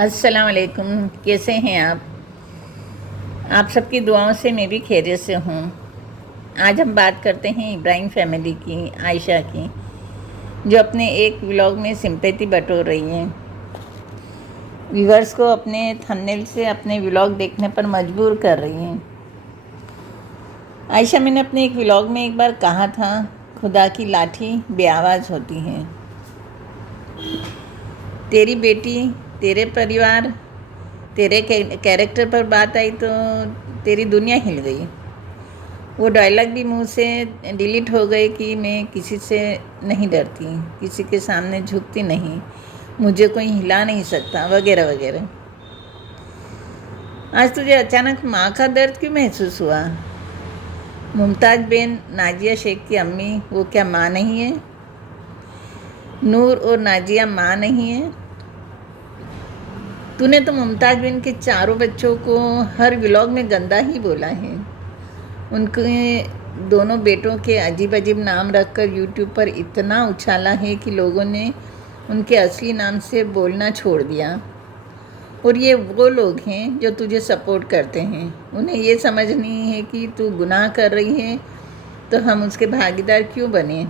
अस्सलाम वालेकुम। कैसे हैं आप सबकी दुआओं से मैं भी खैरियत से हूँ। आज हम बात करते हैं इब्राहिम फैमिली की, आयशा की, जो अपने एक व्लॉग में सिंपैथी बटोर रही हैं। व्यूअर्स को अपने थंबनेल से अपने व्लॉग देखने पर मजबूर कर रही हैं। आयशा, मैंने अपने एक व्लॉग में एक बार कहा था, खुदा की लाठी बेआवाज़ होती है। तेरी बेटी, तेरे परिवार, तेरे कैरेक्टर पर बात आई तो तेरी दुनिया हिल गई। वो डायलॉग भी मुंह से डिलीट हो गए कि मैं किसी से नहीं डरती, किसी के सामने झुकती नहीं, मुझे कोई हिला नहीं सकता, वगैरह वगैरह। आज तुझे अचानक माँ का दर्द क्यों महसूस हुआ? मुमताज़ बेन नाजिया शेख की अम्मी, वो क्या माँ नहीं है? नूर और नाजिया माँ नहीं है? तूने तो मुमताज़ बेन के चारों बच्चों को हर व्लॉग में गंदा ही बोला है। उनके दोनों बेटों के अजीब अजीब नाम रखकर यूट्यूब पर इतना उछाला है कि लोगों ने उनके असली नाम से बोलना छोड़ दिया। और ये वो लोग हैं जो तुझे सपोर्ट करते हैं। उन्हें ये समझ नहीं है कि तू गुनाह कर रही है, तो हम उसके भागीदार क्यों बने?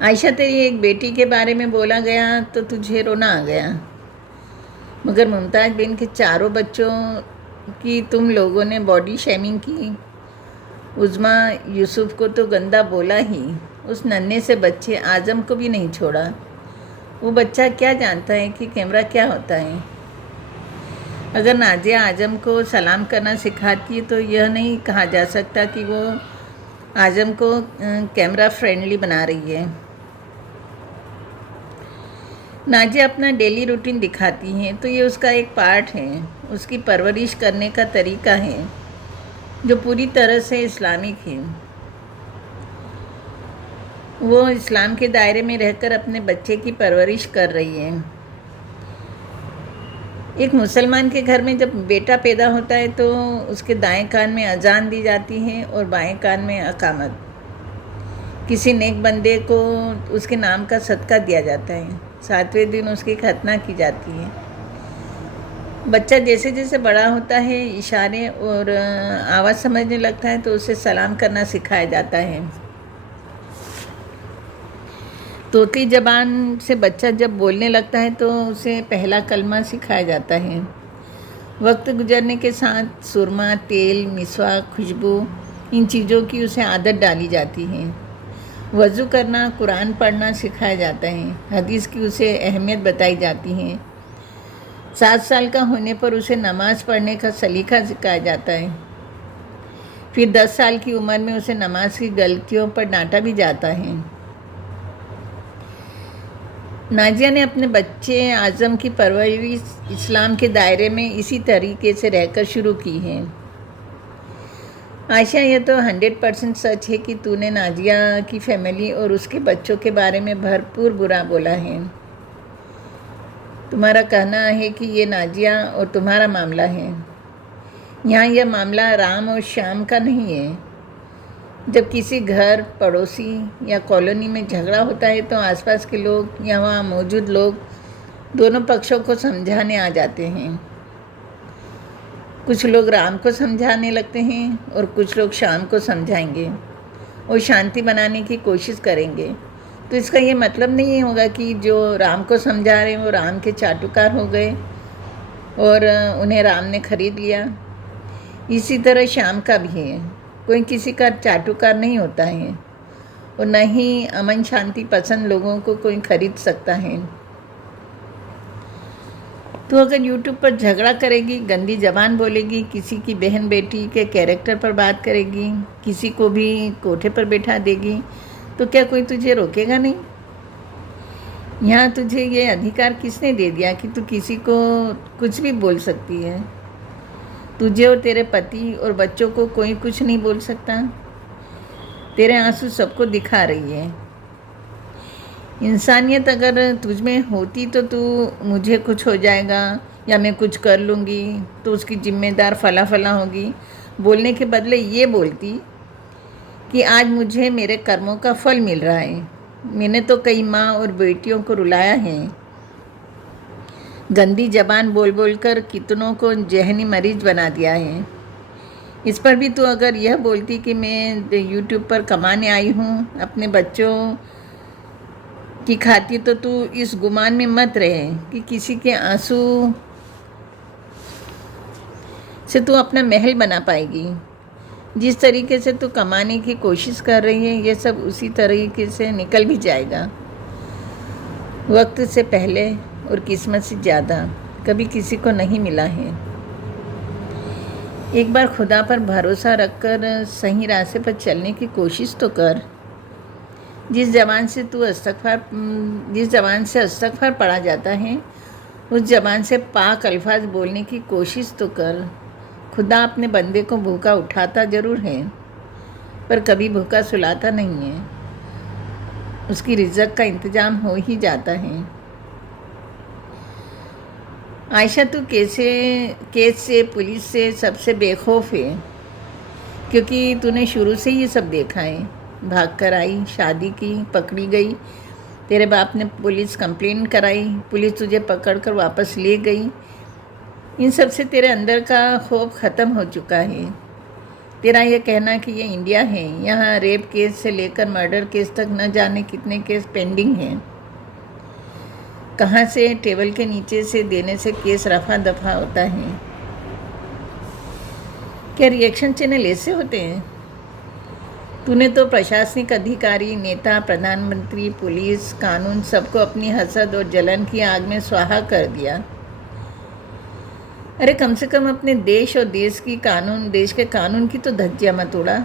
आयशा, तेरी एक बेटी के बारे में बोला गया तो तुझे रोना आ गया, मगर मुमताज़ बेन के चारों बच्चों की तुम लोगों ने बॉडी शेमिंग की। उज़्मा यूसुफ को तो गंदा बोला ही, उस नन्हे से बच्चे आज़म को भी नहीं छोड़ा। वो बच्चा क्या जानता है कि कैमरा क्या होता है? अगर नाजिया आज़म को सलाम करना सिखाती तो यह नहीं कहा जा सकता कि वो आज़म को कैमरा फ्रेंडली बना रही है। नाजिया अपना डेली रूटीन दिखाती हैं तो ये उसका एक पार्ट है, उसकी परवरिश करने का तरीका है जो पूरी तरह से इस्लामिक है। वो इस्लाम के दायरे में रहकर अपने बच्चे की परवरिश कर रही है। एक मुसलमान के घर में जब बेटा पैदा होता है तो उसके दाएं कान में अजान दी जाती है और बाएं कान में अकामत। किसी नेक बंदे को उसके नाम का सदका दिया जाता है। 7वें दिन उसकी खतना की जाती है। बच्चा जैसे जैसे बड़ा होता है, इशारे और आवाज़ समझने लगता है तो उसे सलाम करना सिखाया जाता है। तोतली ज़बान से बच्चा जब बोलने लगता है तो उसे पहला कलमा सिखाया जाता है। वक्त गुजरने के साथ सुरमा, तेल, मिसवाक, खुशबू, इन चीज़ों की उसे आदत डाली जाती है। वज़ू करना, कुरान पढ़ना सिखाया जाता है। हदीस की उसे अहमियत बताई जाती है। 7 साल का होने पर उसे नमाज़ पढ़ने का सलीका सिखाया जाता है। फिर 10 साल की उम्र में उसे नमाज की गलतियों पर डांटा भी जाता है। नाजिया ने अपने बच्चे आज़म की परवरिश इस्लाम के दायरे में इसी तरीके से रहकर शुरू की है। आयशा, यह तो 100% सच है कि तूने नाजिया की फैमिली और उसके बच्चों के बारे में भरपूर बुरा बोला है। तुम्हारा कहना है कि ये नाजिया और तुम्हारा मामला है। यहाँ यह मामला राम और श्याम का नहीं है। जब किसी घर, पड़ोसी या कॉलोनी में झगड़ा होता है तो आसपास के लोग या वहाँ मौजूद लोग दोनों पक्षों को समझाने आ जाते हैं। कुछ लोग राम को समझाने लगते हैं और कुछ लोग श्याम को समझाएंगे और शांति बनाने की कोशिश करेंगे। तो इसका ये मतलब नहीं होगा कि जो राम को समझा रहे हैं वो राम के चाटुकार हो गए और उन्हें राम ने खरीद लिया। इसी तरह श्याम का भी है, कोई किसी का चाटुकार नहीं होता है और न ही अमन शांति पसंद लोगों को कोई खरीद सकता है। तो अगर यूट्यूब पर झगड़ा करेगी, गंदी ज़बान बोलेगी, किसी की बहन बेटी के कैरेक्टर पर बात करेगी, किसी को भी कोठे पर बैठा देगी, तो क्या कोई तुझे रोकेगा नहीं? यहाँ तुझे ये अधिकार किसने दे दिया कि तू किसी को कुछ भी बोल सकती है? तुझे और तेरे पति और बच्चों को कोई कुछ नहीं बोल सकता। तेरे आंसू सबको दिखा रही है। इंसानियत अगर तुझ में होती तो तू मुझे कुछ हो जाएगा या मैं कुछ कर लूँगी तो उसकी जिम्मेदार फला फला होगी बोलने के बदले ये बोलती कि आज मुझे मेरे कर्मों का फल मिल रहा है। मैंने तो कई माँ और बेटियों को रुलाया है। गंदी जबान बोल बोल कर कितनों को जहनी मरीज बना दिया है। इस पर भी तू अगर यह बोलती कि मैं यूट्यूब पर कमाने आई हूँ अपने बच्चों की खाती, तो तू इस गुमान में मत रहे कि किसी के आंसू से तू अपना महल बना पाएगी। जिस तरीके से तू कमाने की कोशिश कर रही है, ये सब उसी तरीके से निकल भी जाएगा, वक्त से पहले और किस्मत से ज़्यादा कभी किसी को नहीं मिला है। एक बार खुदा पर भरोसा रखकर सही रास्ते पर चलने की कोशिश तो कर। जिस ज़बान से अस्तगफार पढ़ा जाता है, उस ज़बान से पाक अल्फाज बोलने की कोशिश तो कर। खुदा अपने बंदे को भूखा उठाता ज़रूर है, पर कभी भूखा सुलाता नहीं है। उसकी रिज़्क़ का इंतज़ाम हो ही जाता है। आयशा, तू केस से, पुलिस से, सबसे बेखौफ है, क्योंकि तूने शुरू से ये सब देखा है। भाग कर आई, शादी की, पकड़ी गई, तेरे बाप ने पुलिस कंप्लेंट कराई, पुलिस तुझे पकड़ कर वापस ले गई। इन सब से तेरे अंदर का खौफ ख़त्म हो चुका है। तेरा यह कहना कि ये इंडिया है, यहाँ रेप केस से लेकर मर्डर केस तक न जाने कितने केस पेंडिंग हैं। कहाँ से टेबल के नीचे से देने से केस रफा दफा होता है। क्या रिएक्शन चैनल ऐसे होते हैं? तूने तो प्रशासनिक अधिकारी, नेता, प्रधानमंत्री, पुलिस, कानून सबको अपनी हसद और जलन की आग में स्वाहा कर दिया। अरे कम से कम अपने देश और देश के कानून की तो धज्जियां मत उड़ा।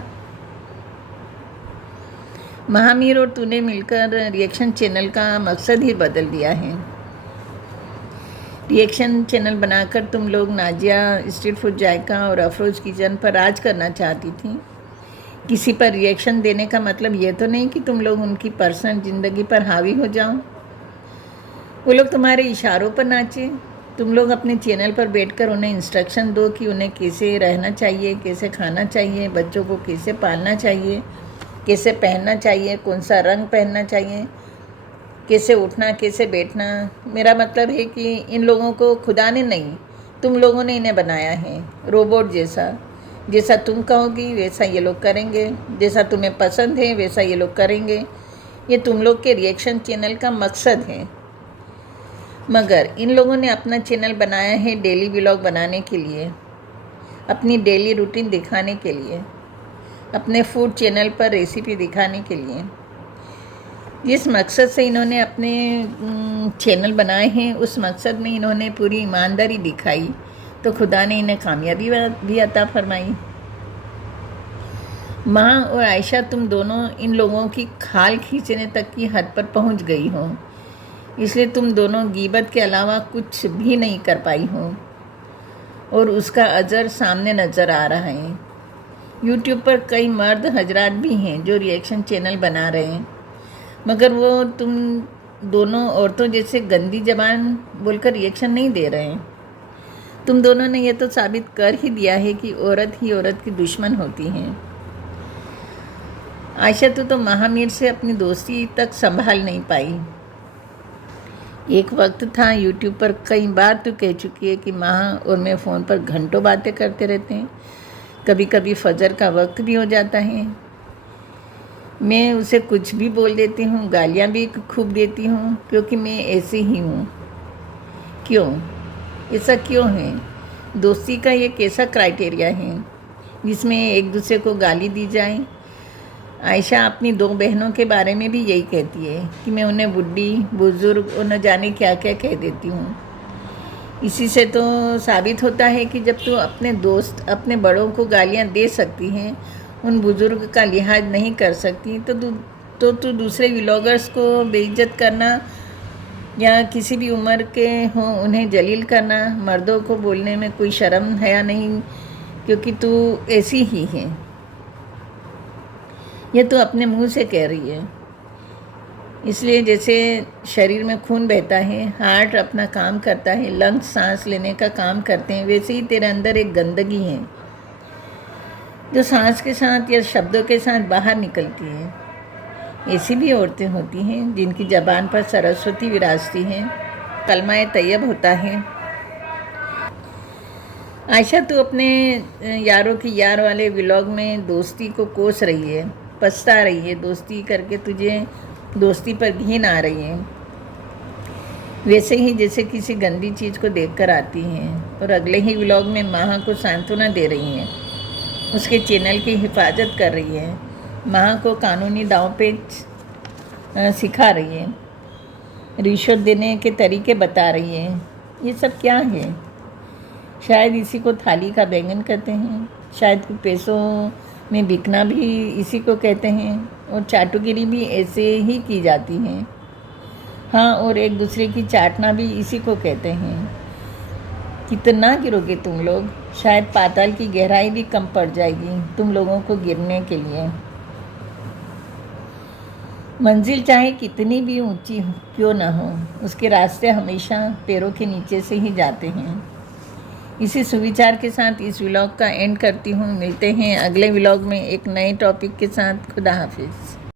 महामीर और तूने मिलकर रिएक्शन चैनल का मकसद ही बदल दिया है। रिएक्शन चैनल बनाकर तुम लोग नाजिया, स्ट्रीट फूड जायका और अफरोज किचन पर राज करना चाहती थी। किसी पर रिएक्शन देने का मतलब ये तो नहीं कि तुम लोग उनकी पर्सनल ज़िंदगी पर हावी हो जाओ। वो लोग तुम्हारे इशारों पर नाचे। तुम लोग अपने चैनल पर बैठकर उन्हें इंस्ट्रक्शन दो कि उन्हें कैसे रहना चाहिए, कैसे खाना चाहिए, बच्चों को कैसे पालना चाहिए, कैसे पहनना चाहिए, कौन सा रंग पहनना चाहिए, कैसे उठना, कैसे बैठना। मेरा मतलब है कि इन लोगों को खुदा ने नहीं, तुम लोगों ने इन्हें बनाया है रोबोट जैसा तुम कहोगी वैसा ये लोग करेंगे, जैसा तुम्हें पसंद है वैसा ये लोग करेंगे। ये तुम लोग के रिएक्शन चैनल का मकसद है। मगर इन लोगों ने अपना चैनल बनाया है डेली व्लॉग बनाने के लिए, अपनी डेली रूटीन दिखाने के लिए, अपने फूड चैनल पर रेसिपी दिखाने के लिए। जिस मकसद से इन्होंने अपने चैनल बनाए हैं, उस मकसद में इन्होंने पूरी ईमानदारी दिखाई, तो खुदा ने इन्हें कामयाबी भी अता फरमाई। माँ और आयशा, तुम दोनों इन लोगों की खाल खींचने तक की हद पर पहुँच गई हो, इसलिए तुम दोनों गीबत के अलावा कुछ भी नहीं कर पाई हो, और उसका अजर सामने नज़र आ रहा है। यूट्यूब पर कई मर्द हजरात भी हैं जो रिएक्शन चैनल बना रहे हैं, मगर वो तुम दोनों औरतों जैसे गंदी जबान बोलकर रिएक्शन नहीं दे रहे हैं। तुम दोनों ने यह तो साबित कर ही दिया है कि औरत ही औरत की दुश्मन होती है। आयशा, तू तो महामीर से अपनी दोस्ती तक संभाल नहीं पाई। एक वक्त था, यूट्यूब पर कई बार तू कह चुकी है कि माँ और मैं फ़ोन पर घंटों बातें करते रहते हैं, कभी कभी फजर का वक्त भी हो जाता है। मैं उसे कुछ भी बोल देती हूँ, गालियाँ भी खूब देती हूँ, क्योंकि मैं ऐसी ही हूँ। क्यों? ऐसा क्यों है? दोस्ती का ये कैसा क्राइटेरिया है जिसमें एक दूसरे को गाली दी जाए? आयशा अपनी दो बहनों के बारे में भी यही कहती है कि मैं उन्हें बुढ़ी, बुज़ुर्ग और न जाने क्या क्या कह देती हूँ। इसी से तो साबित होता है कि जब तू अपने दोस्त, अपने बड़ों को गालियाँ दे सकती हैं, उन बुज़ुर्ग का लिहाज नहीं कर सकती, तो तू दूसरे व्लॉगर्स को बेइज्जत करना या किसी भी उम्र के हों उन्हें जलील करना, मर्दों को बोलने में कोई शर्म है या नहीं, क्योंकि तू ऐसी ही है। ये तो अपने मुंह से कह रही है। इसलिए जैसे शरीर में खून बहता है, हार्ट अपना काम करता है, लंग्स सांस लेने का काम करते हैं, वैसे ही तेरे अंदर एक गंदगी है जो सांस के साथ या शब्दों के साथ बाहर निकलती है। ऐसी भी औरतें होती हैं जिनकी ज़बान पर सरस्वती विराजती हैं, कलमा तैयब होता है। आयशा, तू अपने यारों की यार वाले व्लॉग में दोस्ती को कोस रही है, पछता रही है, दोस्ती करके तुझे दोस्ती पर घिन आ रही है, वैसे ही जैसे किसी गंदी चीज़ को देखकर आती हैं। और अगले ही व्लॉग में माह को सांत्वना दे रही हैं, उसके चैनल की हिफाजत कर रही है, माह को कानूनी दांवपेच सिखा रही है, रिश्वत देने के तरीके बता रही है। ये सब क्या है? शायद इसी को थाली का बैंगन कहते हैं, शायद पैसों में बिकना भी इसी को कहते हैं, और चाटुगिरी भी ऐसे ही की जाती है। हाँ, और एक दूसरे की चाटना भी इसी को कहते हैं। कितना गिरोगे तुम लोग? शायद पाताल की गहराई भी कम पड़ जाएगी तुम लोगों को गिरने के लिए। मंजिल चाहे कितनी भी ऊंची क्यों ना हो, उसके रास्ते हमेशा पैरों के नीचे से ही जाते हैं। इसी सुविचार के साथ इस व्लॉग का एंड करती हूँ। मिलते हैं अगले व्लॉग में एक नए टॉपिक के साथ। खुदा हाफिज़।